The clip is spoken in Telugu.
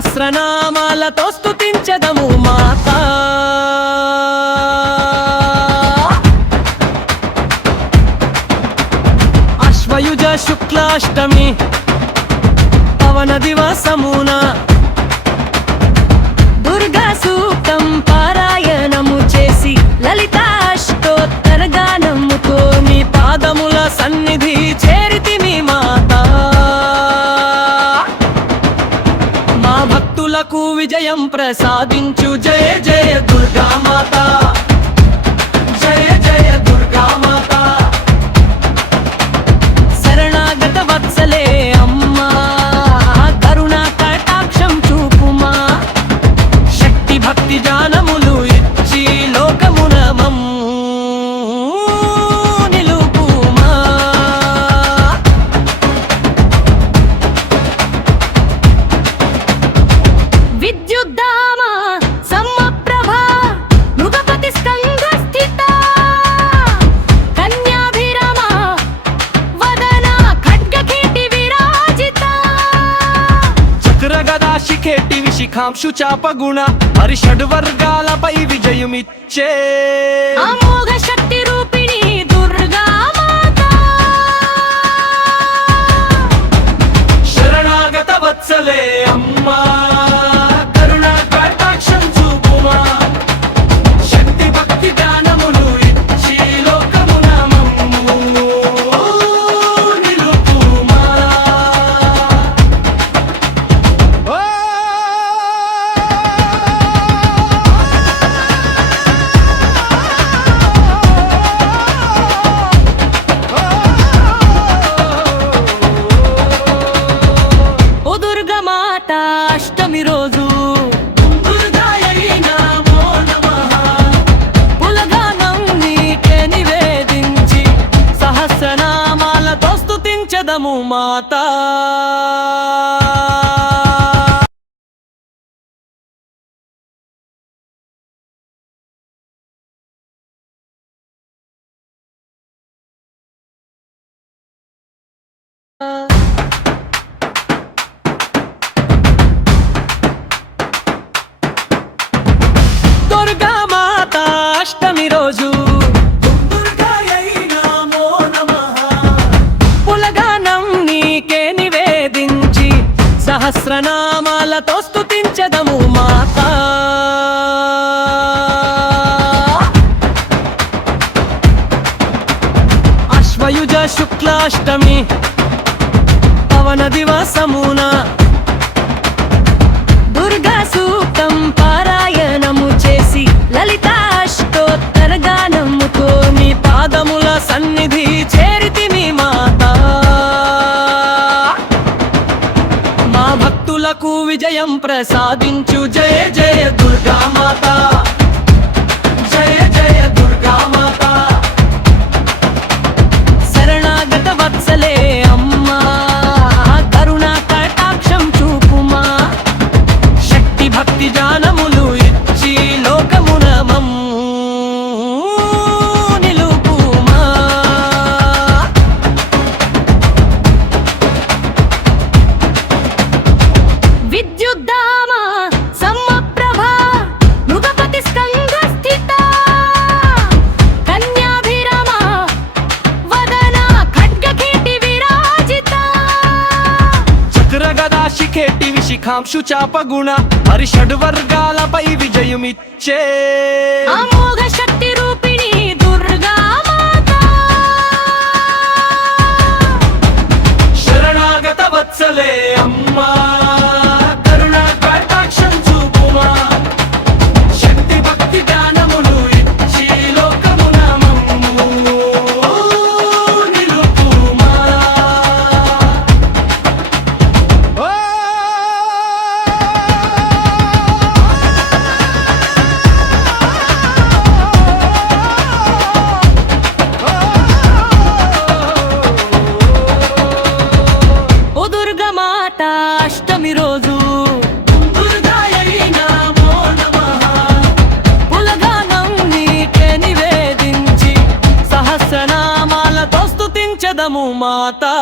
సహస్రనామాలతో స్తుతించెదము మాతా. అశ్వయుజ శుక్లాష్టమి పవన దివసమున దుర్గా సూక్తం పారాయణము చేసి లలితాష్టోత్తర గానముతో మీ పాదముల సన్నిధి చేరితిమి మాతా. మా భక్తులకు విజయం ప్రసాదించు జయ జయ దుర్గా మాతా, జయ జయ దుర్గా మాతా. శరణాగత వత్సలే అమ్మా, కరుణా కటాక్షం చూపుమా. శక్తి భక్తి జ్ఞానములు ఇచ్చి లోకమున మమ్ము నిలుపుమా. విద్యుద్ధామ సమ్మప్రభ మృగపతి స్కంధ స్థిత కన్యాభిరమ వదన ఖడ్గకీటి విరాజిత. చక్రగదా శిఖేటి విశిఖాంశు చాపగుణ హరిషడ్ వర్గాలపై విజయమిచ్చే అమోఘ శక్తి రూపిణి దుర్గా మాతా. శరణాగత వత్సలే అమ్మా, కరుణా కటాక్షం చూపుమా. శక్తి భక్తి జ్ఞానములు ఇచ్చి లోకమున మమ్ము నిలుపుమా. ఓ దుర్గా మాత అష్టమి రోజు దుర్గాయై నమో నమః పులగానం నీకే నివేదించి సహస్రనామాలతో స్తుతించెదము మాతా. దుర్గా మాత అష్టమి రోజు దుర్గాయై నమో నమః పులగానం నీకే నివేదించి సహస్రనామాలతో స్తుతించెదము మాతా. అశ్వయుజ శుక్లాష్టమి పవన దివసమున దుర్గా సూక్తం పారాయణము చేసి లలితాష్టోత్తర గానముతో మీ పాదముల సన్నిధి చేరితిమి మాతా. మా భక్తులకు విజయం ప్రసాదించు జయ జయ దుర్గా మాతా, జయ జయ దుర్గా మాతా. శరణాగత వత్సలే అమ్మా, కరుణా కటాక్షం చూపుమా. శక్తి భక్తి జ్ఞానములు ఇచ్చి లోకమున మమ్ము నిలుపుమా. విద్యుద్ధామ సమ్మప్రభ మృగపతి స్కంధ స్థిత కన్యాభిరమ వదన ఖడ్గకీటి విరాజిత. చక్రగదా శిఖేటి విశిఖాంశు చాపగుణ హరిషడ్ వర్గాలపై విజయమిచ్చే అమోఘ శక్తి రూపిణి దుర్గా మాతా. శరణాగత వత్సలే అమ్మా, కరుణా కటాక్షం చూపుమా. శక్తి భక్తి జ్ఞానములు ఇచ్చి లోకమున మమ్ము నిలుపుమా. ఓ దుర్గా మాత అష్టమి రోజు దుర్గాయై నమో నమః పులగానం నీకే నివేదించి సహస్రనామాలతో స్తుతించెదము మాతా.